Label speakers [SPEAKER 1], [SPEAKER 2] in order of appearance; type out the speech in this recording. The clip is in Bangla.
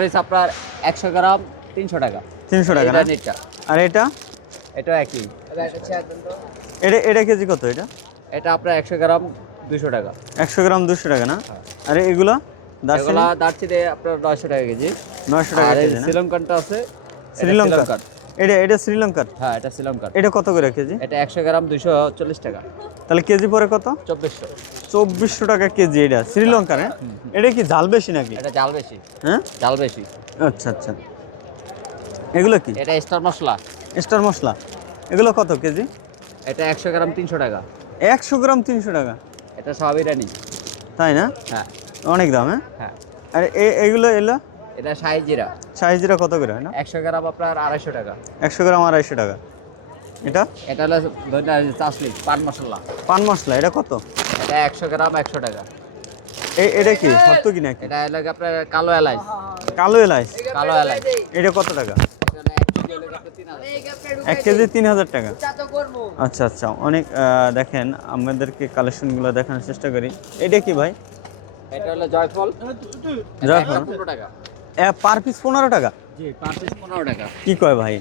[SPEAKER 1] প্রাইস আপনার একশো গ্রাম তিনশো টাকা।
[SPEAKER 2] তিনশো টাকা না?
[SPEAKER 1] এটা
[SPEAKER 2] আর এটা?
[SPEAKER 1] এটা একই।
[SPEAKER 2] এটা এটা কেজি কত এটা?
[SPEAKER 1] এটা আপনার একশো গ্রাম দুশো টাকা।
[SPEAKER 2] একশো গ্রাম দুশো টাকা না? আর এগুলো?
[SPEAKER 1] এগুলা দারচিনি আপনার নয়শো টাকা কেজি।
[SPEAKER 2] নয়শো টাকা
[SPEAKER 1] আর
[SPEAKER 2] কেজি না?
[SPEAKER 1] শ্রীলঙ্কানটা আছে
[SPEAKER 2] শ্রীলঙ্কা। এটা এটা শ্রীলঙ্কার?
[SPEAKER 1] হ্যাঁ এটা শ্রীলঙ্কান
[SPEAKER 2] এটা কত করে কেজি?
[SPEAKER 1] এটা একশো গ্রাম দুশো চল্লিশ টাকা।
[SPEAKER 2] তাহলে কেজি পরে কত?
[SPEAKER 1] চব্বিশশো।
[SPEAKER 2] চব্বিশশো টাকা কেজি এটা শ্রীলঙ্কার হ্যাঁ? এটা কি ঝাল বেশি নাকি?
[SPEAKER 1] এটা জাল বেশি।
[SPEAKER 2] হ্যাঁ?
[SPEAKER 1] জাল বেশি।
[SPEAKER 2] আচ্ছা আচ্ছা। এগুলো কি?
[SPEAKER 1] এটা স্টার মশলা।
[SPEAKER 2] স্টার মশলা। এগুলো কত কেজি?
[SPEAKER 1] এটা একশো গ্রাম তিনশো টাকা।
[SPEAKER 2] একশো গ্রাম তিনশো টাকা।
[SPEAKER 1] এটা সব ইরানি
[SPEAKER 2] তাই না?
[SPEAKER 1] হ্যাঁ।
[SPEAKER 2] অনেক দাম হ্যাঁ?
[SPEAKER 1] হ্যাঁ।
[SPEAKER 2] আর এ- এগুলো এলো?
[SPEAKER 1] এটা শাহি জিরা।
[SPEAKER 2] সাইজটা কত করে হয় না?
[SPEAKER 1] একশো গ্রাম আপনার আড়াইশো টাকা।
[SPEAKER 2] একশো গ্রাম আড়াইশো টাকা। এটা?
[SPEAKER 1] এটা হলো চাসলি পান মশলা।
[SPEAKER 2] পান মশলা এটা কত?
[SPEAKER 1] এটা একশো গ্রাম একশো টাকা।
[SPEAKER 2] এই এটা কি? সত্য কি নাকি?
[SPEAKER 1] এটা হলো আপনার কালো এলাচ
[SPEAKER 2] কালো এলাচ
[SPEAKER 1] কালো এলাচ
[SPEAKER 2] এটা কত টাকা?
[SPEAKER 1] এক কেজি তিন হাজার।
[SPEAKER 2] টাকা। আচ্ছা আচ্ছা অনেক দেখেন আমাদেরকে কালেকশনগুলো দেখানোর চেষ্টা করি। এটা কি ভাই?
[SPEAKER 1] এটা হলো জয়ফল।
[SPEAKER 2] জয়ফল?
[SPEAKER 1] টাকা।
[SPEAKER 2] পার পিস পনেরো টাকা?
[SPEAKER 1] জি পার পিস পনেরো টাকা।
[SPEAKER 2] কি কয় ভাই?